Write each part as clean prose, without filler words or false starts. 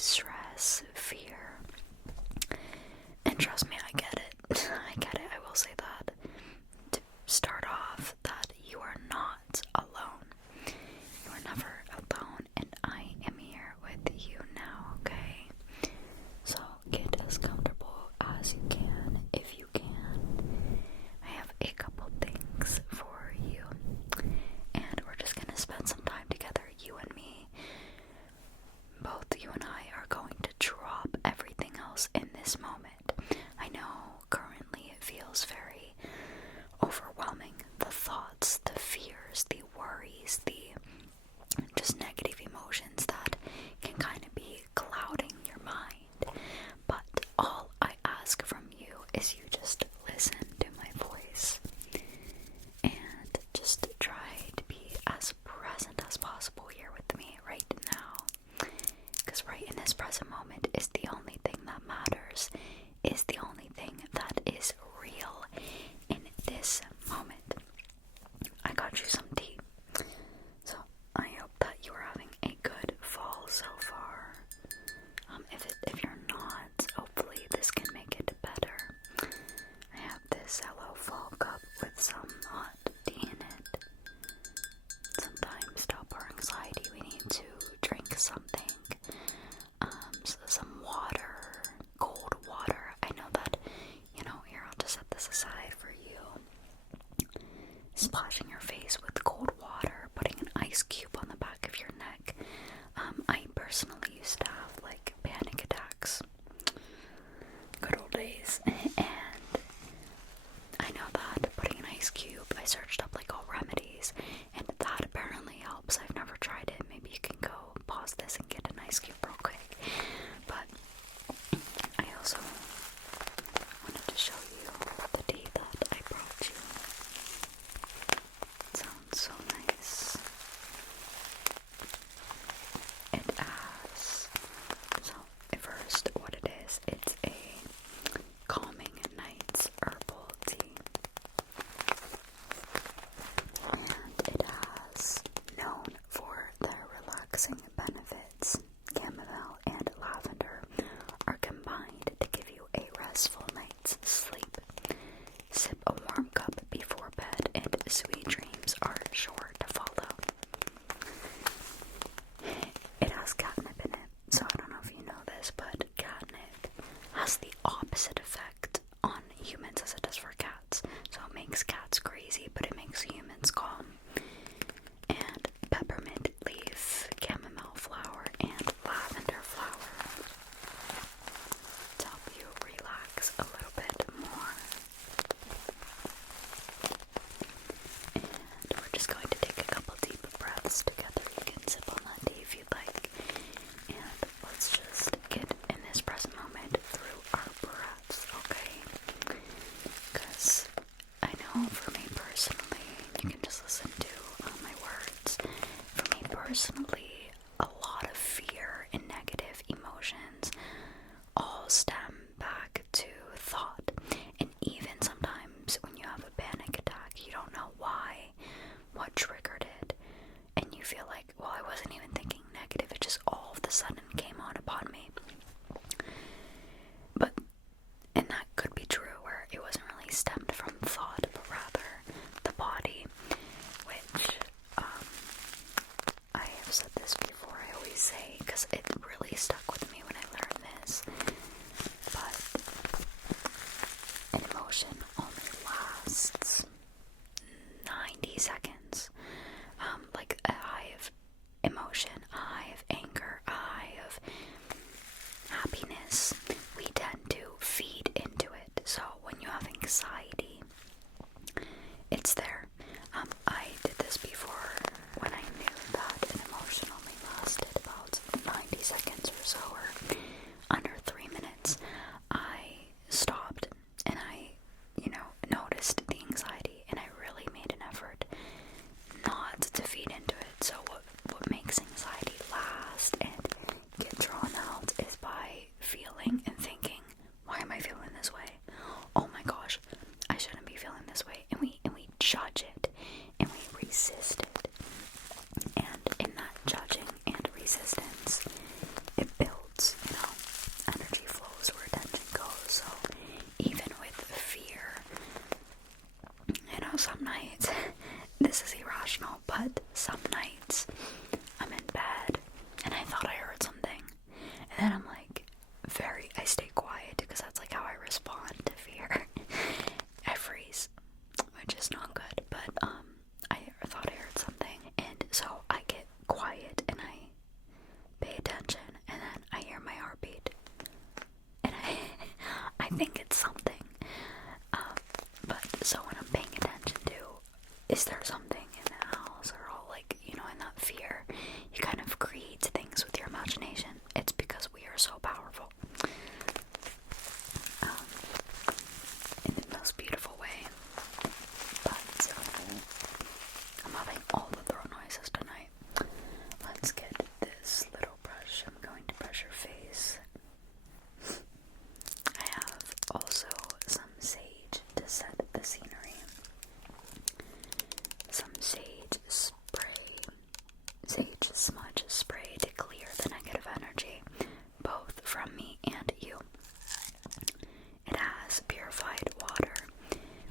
stress, fear. And trust me, I get it. I get it, I will say that. To start off, that you are not alone. You are never alone, and I am here with you now, okay? So get as comfortable as you can, if you can. I have a couple things for you, and we're just gonna spend some time together, you and me. Both you and I are going to drop everything else in this moment. I know currently it feels very overwhelming. The thoughts, the fears, the worries, the just negative emotions that can kind of be clouding your mind. But all I ask from you is you just listen to my voice and just try to be as present as possible here with me right now. Because right in this present moment is the only thing that matters, is the only thing that is real in this moment. I got you some tea. So I hope that you are having a good fall so far. If you're not, hopefully this can make it better. I have this Hello Fall cup with some hot tea in it. Sometimes to help our anxiety, we need to drink something. So some water, cold water. I know that, here, I'll just set this aside for you. Splashing your face with cold water, putting an ice cube on the back of your neck. I personally used to have, panic attacks. Good old days. And I know that putting an ice cube, I searched up, all remedies, and that apparently helps. I've never tried it. Maybe you can go pause this and get an ice cube real quick. But I also wanted to show you the tea that I brought you. It sounds so nice. It has, first what it is, it's a calming night's herbal tea. And it has known for their relaxing benefits. Chamomile and lavender are combined to give you a restful night's sleep. Sip a warm cup before bed and sweet dreams are sure to follow. It has catnip in it, so I don't know if you know this, but catnip has the opposite effect on humans as it does for cats. So it makes cats crazy, but it makes humans calm. And peppermint leaf, chamomile flower, and lavender flower to help you relax a little bit more. And we're just going to take a couple deep breaths together. You can sip on that tea if you'd like. And let's just get in this present moment through our breaths, okay? Because I know for me personally, you can just listen to my words. For me personally, a lot of fear and negative emotions all stem back to thought. And even sometimes when you have a panic attack, you don't know why, what triggered it, and you feel like, well, I wasn't even thinking negative, it just all of a sudden came on upon me. And that could be true, where it wasn't really stemmed from thought, but rather the body, which, I have said this before, I always say, because it really stuck with me when I learned this, but an emotion only lasts 90 seconds. A high of emotion, a high of anger, a high of happiness, we tend to feed into it. So when you have anxiety, it's there. I did this before when I knew that an emotion only lasted about 90 seconds or so, or under 3 minutes. I stopped and I, noticed the anxiety, and I really made an effort not to feed into it. So what makes anxiety last and get drawn out is by feeling and thinking, why am I feeling this way? Oh my gosh, I shouldn't be feeling this way. And we judge it and we resist it. And in that judging and resistance, it builds think it's something. But so when I'm paying attention to, is there something in the house, or all like, in that fear, you kind of create things with your imagination. It's because we are so powerful. In the most beautiful way. But I'm having all the throat noises tonight. Let's get this little brush. I'm going to brush your face. I have also some sage to set the scenery. Some sage smudge spray to clear the negative energy, both from me and you. It has purified water,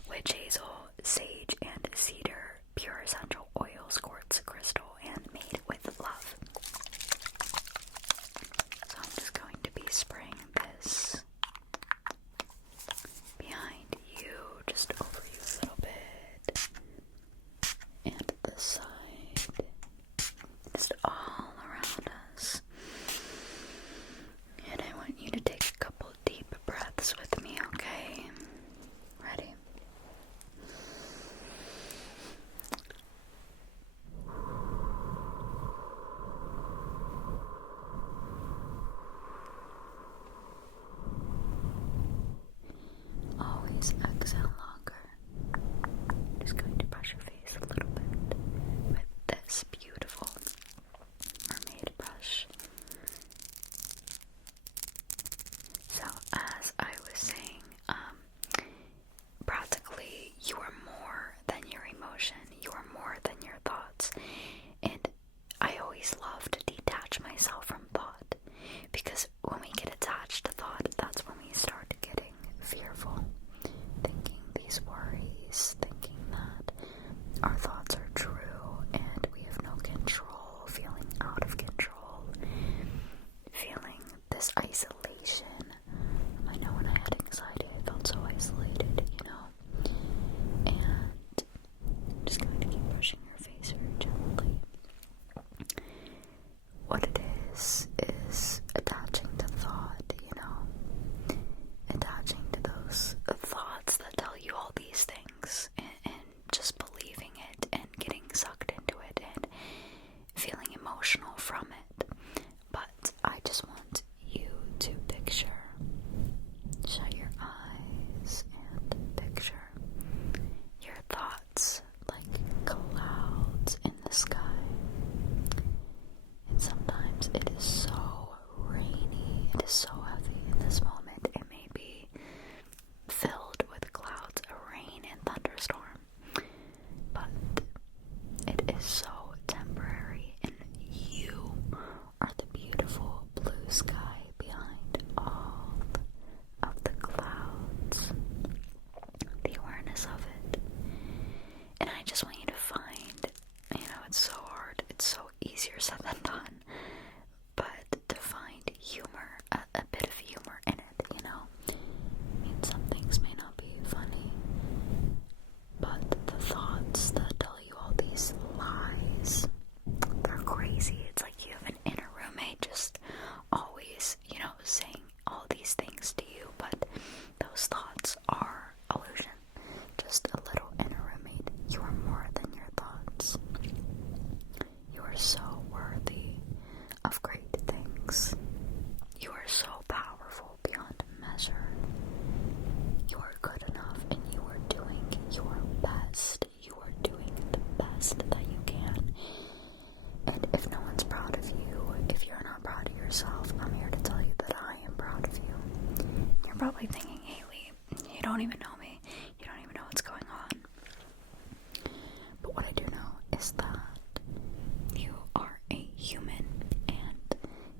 witch hazel, sage, and cedar, pure essential oils, quartz crystal, and made with love. So I'm just going to be spraying this behind you, just over you a little bit, and this side, just all around us. And I want you to take a couple deep breaths with me, okay? Ready? Always exhale longer. I'm just going to brush your face a little bit with this beautiful mermaid brush. So, as I was saying, practically you are more than your emotion, you are more than your thoughts. And I always love to detach myself from thought, because when we get attached to thought, that's when we start getting fearful, thinking these worries, thinking that our thoughts are true and we have no control, feeling out of control, feeling this isolation. I know when I had anxiety, I felt so isolated, and I'm just going to keep brushing your face very gently. What it is attaching to thought, attaching to those thoughts that tell you all these things, and just believing it and getting sucked into it and feeling emotional from it. But I just want you to picture, shut your eyes and picture your thoughts like clouds in the sky. And sometimes it is so rainy, it is so heavy in this moment, it may be filled with clouds, a rain and thunderstorm, but it is so temporary, and you are the beautiful blue sky behind all of the clouds, the awareness of it. And I just want you to find, it's so hard, it's so easier said than done, but to find humor, a bit of humor in it, I mean, some things may not be funny, but the thoughts that tell you all these lies, they're crazy. It's like you have an inner roommate just always, saying all these things to you, but those thoughts are illusion. Just a little inner roommate. You are more than your thoughts. You are so worthy of great things. You are so powerful beyond measure. You are good enough, and you are doing your best. You are doing the best that you can. And if no one's proud of you, if you're not proud of yourself, I'm here to tell you that I am proud of you. You're probably thinking, Haley, you don't even know me. You don't even know what's going on. But what I do know is that you are a human, and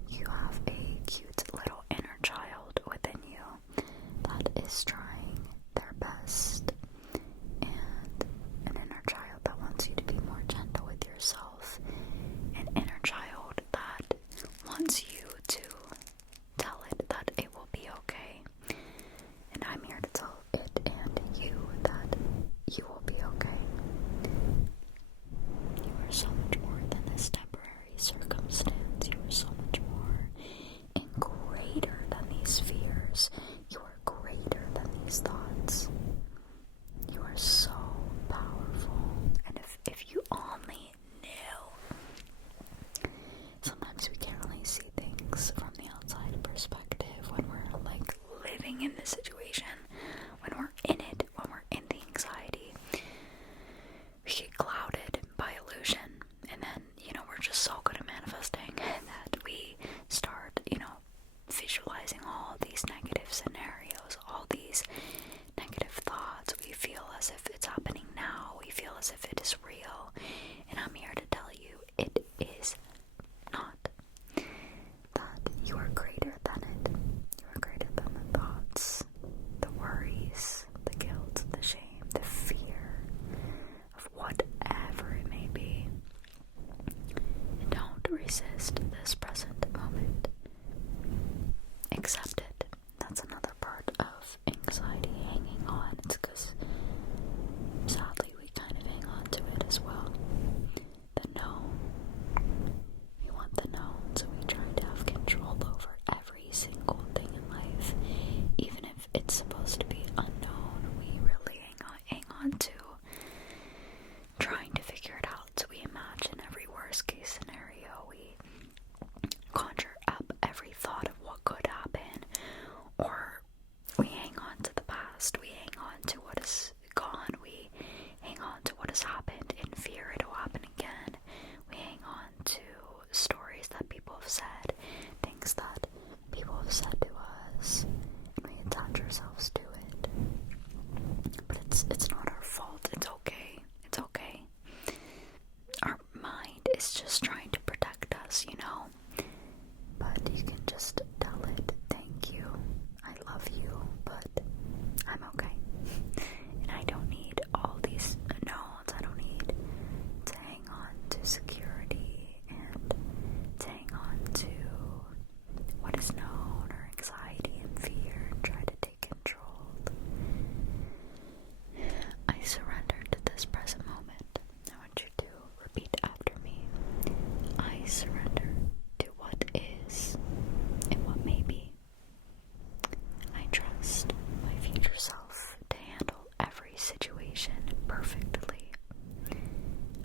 you have a cute little inner child within you that is trying their best, and an inner child that wants you to be more gentle with yourself, an inner child that wants you to tell it that it will be okay. And I'm here to tell it being in this situation, when we're in it, when we're in the anxiety, we get clouded by illusion. And then, we're just so good at manifesting that we start, visualizing all these negative scenarios, all these negative thoughts. We feel as if it's happening now. We feel as if it is real. And I'm here to tell you, it is not. That you are greater than it. You are greater than the thoughts, the worries, the guilt, the shame, the fear of whatever it may be. And don't resist this present moment. Accept it. That's another part of anxiety, hanging on. It's because sadly we kind of hang on to it as well. The no. We want the no, so we try to have control over every single thing in life. Even if it's supposed to be unknown, we really hang on to trying to figure it out. So we imagine every worst case scenario. We conjure up every thought of what could happen, or we hang on to the past. We hang on to what is gone. We hang on to what has happened in fear it'll happen again. We hang on to stories that people have said, things that people have said to us, and we attach ourselves to it. But it's not our fault. It's okay. It's okay. Our mind is just trying to protect us, But you can just tell it, thank you, I love you, but I'm okay. And I don't need all these no's. I don't need to hang on to security and to hang on to what is known, or anxiety and fear, and try to take control. I surrender to this present moment. I want you to repeat after me. I surrender to what is and what may be. I trust my future self to handle every situation perfectly.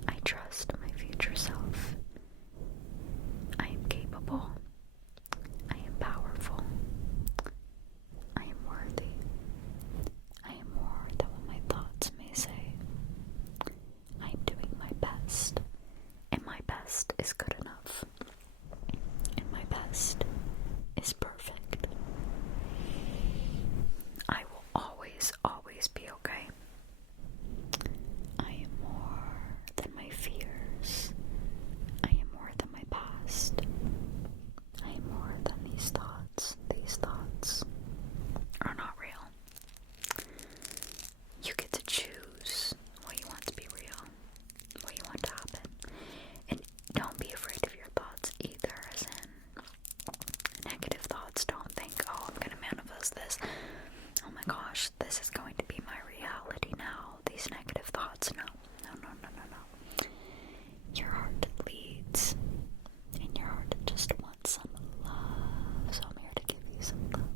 I trust my future self. I am capable. I am powerful. I am worthy. I am more than what my thoughts may say. I am doing my best, and my best is good enough. And my best is perfect. I will always, always be okay. I am more than my fears. I am more than my past. I am more than these thoughts. These thoughts are not real. You get to choose what you want to be real, what you want to happen. And don't be afraid of your thoughts either, as in negative thoughts. Don't think, oh, I'm going to manifest this. Oh my gosh, this is going to be my reality now. These negative thoughts, no. Your heart leads, and your heart just wants some love. So I'm here to give you some love.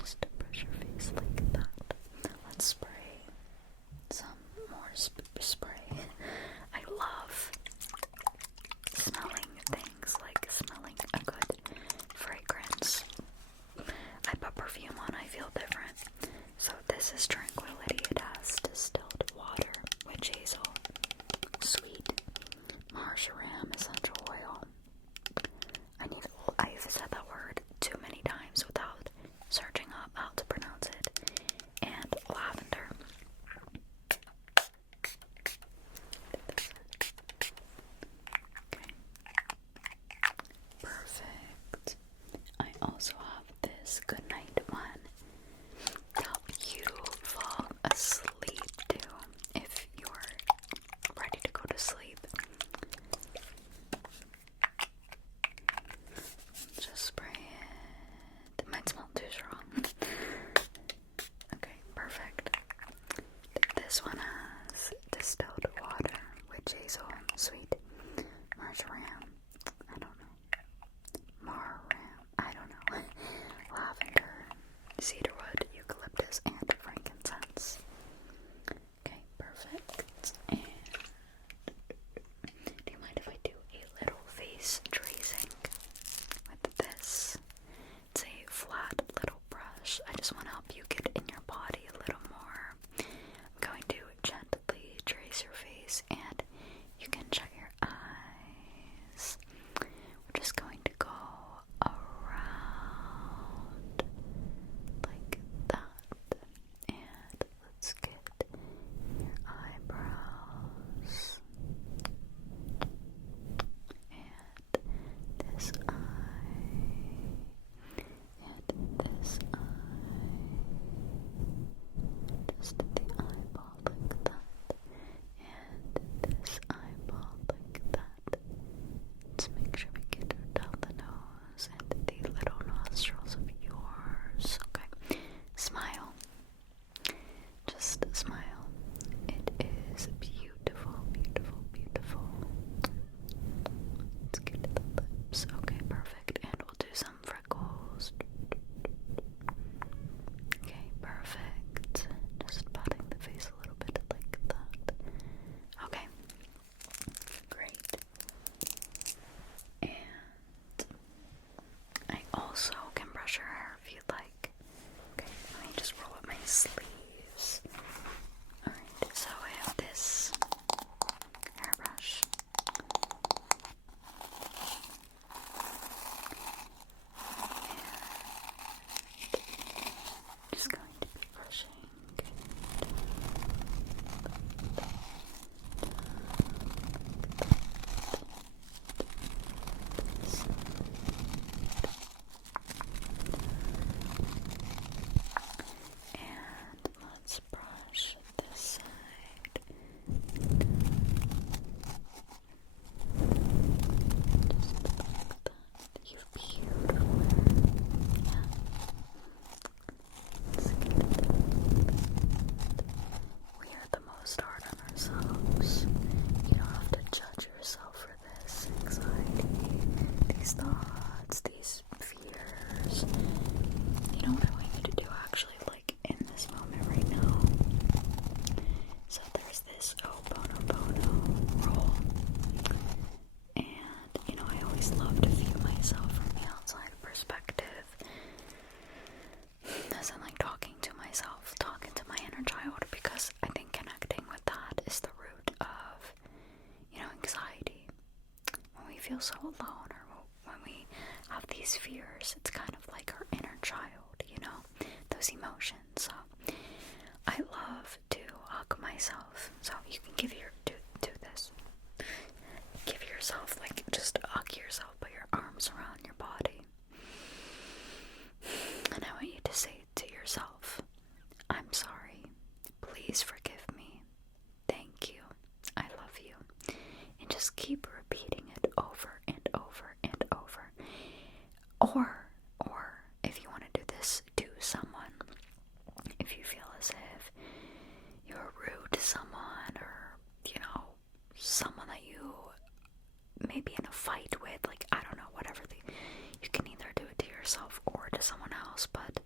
Just to brush your face like that. Let's spray some more spray. I love smelling things, like smelling a good fragrance. I put perfume on, I feel different. So this is Tranquility. It has distilled water, witch hazel, sweet marjoram essential oil. I've said that word too many times without searching up how to pronounce it. And lavender. Okay. Perfect. I also have this goodnight one to help you fall asleep too, if you're ready to go to sleep. Just spray it. It might smell too strong. Okay, perfect. This one has distilled water, witch hazel, sweet marjoram. I don't know. Lavender, also can brush your hair if you'd like. Okay, let me just roll up my sleeves. Alright, so I have this hairbrush. And just going to be brushing. And let's brush this side. Just like that. You're beautiful. Yeah. We are the most hard on ourselves. You don't have to judge yourself for this anxiety, these thoughts, these fears. You know what I want you to do actually, like in this moment right now? So there's this Ho'oponopono roll. And, you know, I always love to view myself from the outside perspective. As in, like, talking to myself, talking to my inner child, because I think connecting with that is the root of, you know, anxiety. When we feel so alone, or when we have these fears, it's kind of like our inner child, you know, those emotions. So I love to hug myself. So you can do this. Give yourself, like, just hug yourself, put your arms around your body. And I want you to say to yourself, I'm sorry. Please forgive me. Thank you. I love you. And just keep repeating it over and over and over. Or if you want to do this to someone, if you feel as if you're rude to someone, or, you know, someone that you may be in a fight with, like, I don't know, whatever, you can either do it to yourself or to someone else, but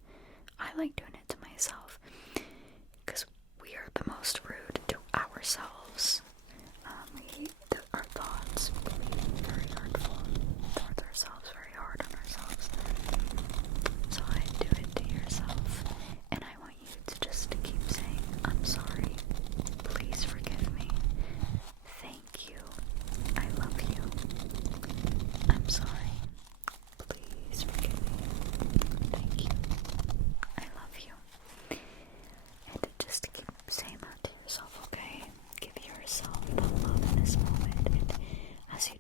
I like doing it to myself, because we are the most rude to ourselves. Our thoughts can be very hurtful towards ourselves, very hard on ourselves. So I do it to yourself, and I want you to just keep saying, I'm sorry, please forgive me, thank you, I love you, I'm sorry, please forgive me, thank you, I love you. And just keep saying that to yourself, okay? Give yourself the love in this moment. And as you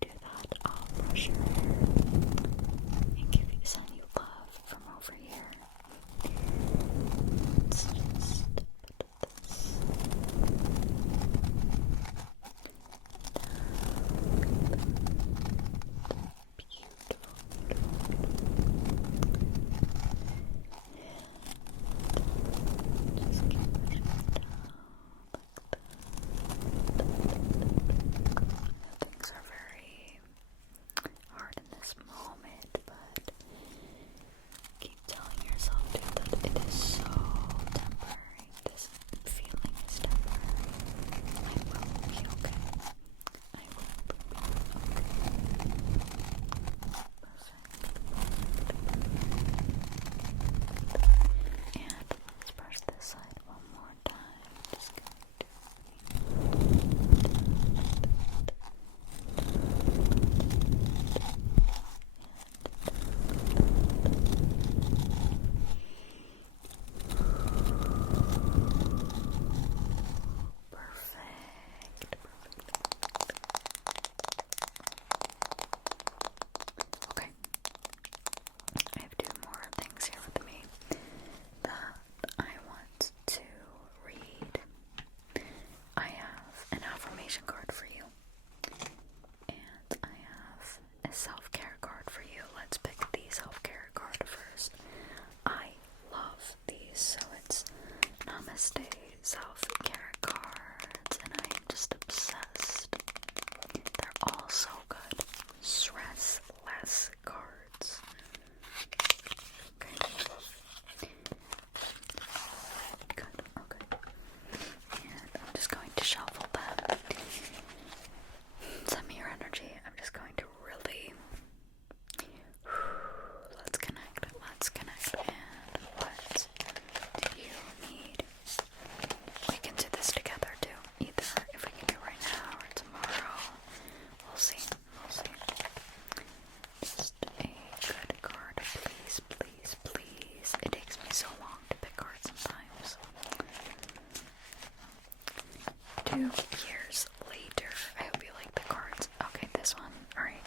years later. I hope you like the cards. Okay, this one. Alright.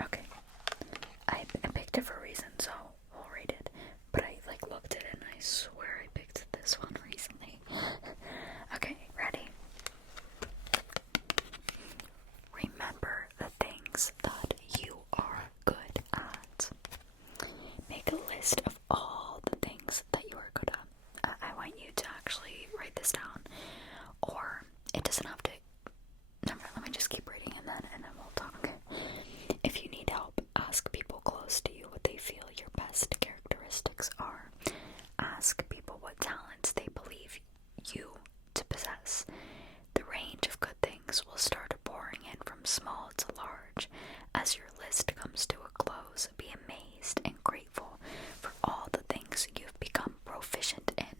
Okay. I picked it for a reason, so we'll read it. But I looked at it and I swear I picked this one recently. Okay, ready? Remember the things that you are good at. Make a list of all the things that you are good at. I want you to actually write this down, or it doesn't have to. Never mind, let me just keep reading and then we'll talk. If you need help, ask people close to you what they feel your best characteristics are. Ask people what talents they believe you to possess. The range of good things will start pouring in from small to large. As your list comes to a close, be amazed and grateful for all the things you've become proficient in.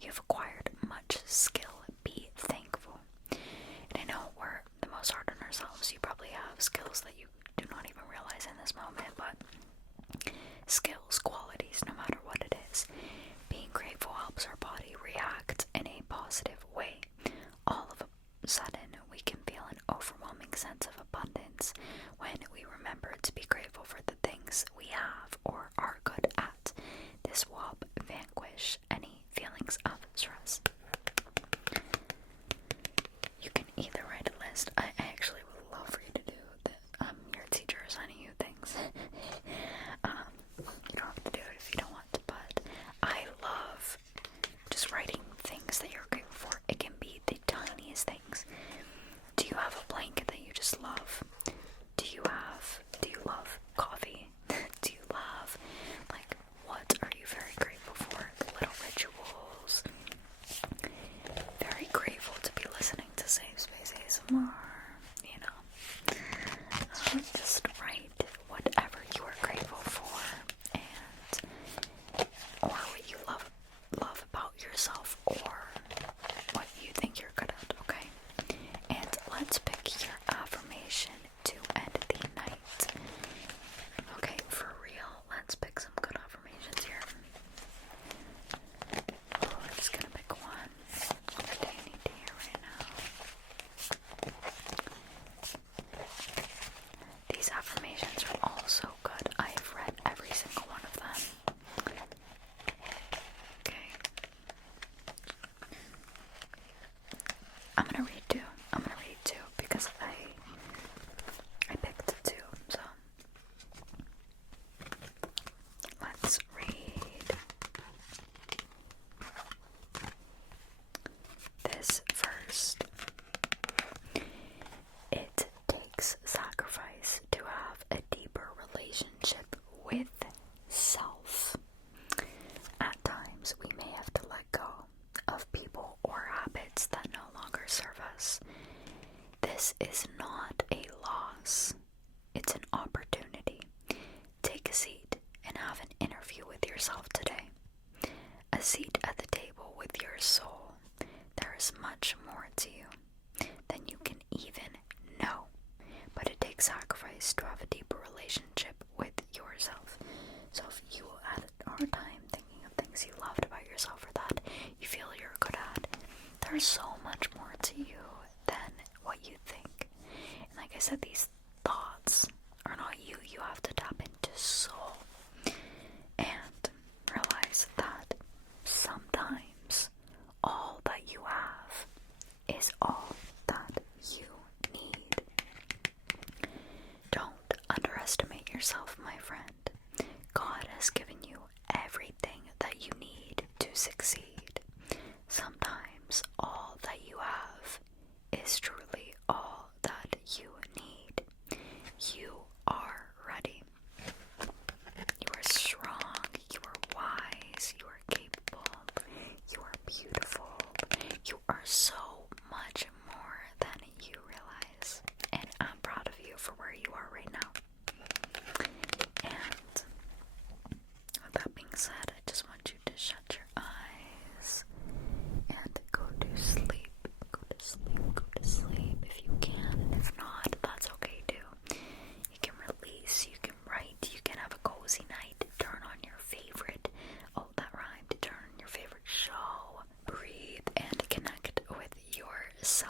You've acquired much skill. Be thankful. And I know we're the most hard on ourselves. You probably have skills that you do not even realize in this moment, but skills, qualities, no matter what it is. Being grateful helps our body react in a positive way. All of a sudden, we can feel an overwhelming sense of abundance when we remember to be grateful for the things we have or are good at. This will help vanquish any feelings of stress. You can either write a list. I actually would love for you to do that. Your teacher assigning you things. You don't have to do it if you don't want to, but I love just writing things that you're grateful for. It can be the tiniest things. Do you have a blanket that you just love? Do you love coffee? Do you love, what are you very grateful for? Little rituals. Very grateful to be listening to Safe Space ASMR, just write whatever you are grateful for, or what you love about yourself, or what you think you're good at, okay? And let's pick your affirmation to end the night. Okay, for real, let's pick some good affirmations here. I'm just gonna pick one that you need to hear right now. These affirmations are all so good. I have read every single one of them. Okay. I'm gonna read two because I picked two, so let's read this first. It takes sacrifice to have a deeper relationship with self. At times, we may have to let go of people or habits that no longer serve us. This is not a loss, it's an opportunity. Take a seat and have an interview with yourself today. A seat at the table with your soul. There is much more to you than you can even know, but it takes sacrifice to have a deeper relationship with yourself. So if you had a hard time thinking of things you loved about yourself or that you feel you're good at, there's so much more to you than what you think. And like I said, these thoughts are not you. You have to tap into soul and realize that sometimes all that you have is all that you need. Don't underestimate yourself, my friend. God has given you everything that you need to succeed. Sometimes all that you have is truly all that you need. You are ready. You are strong. You are wise. You are capable. You are beautiful. You are so much more than you realize. And I'm proud of you for where you are right now. And with that being said, I just want you to shut your eyes and go to sleep. Go to sleep. Go to sleep if you can. And if not, that's okay too. You So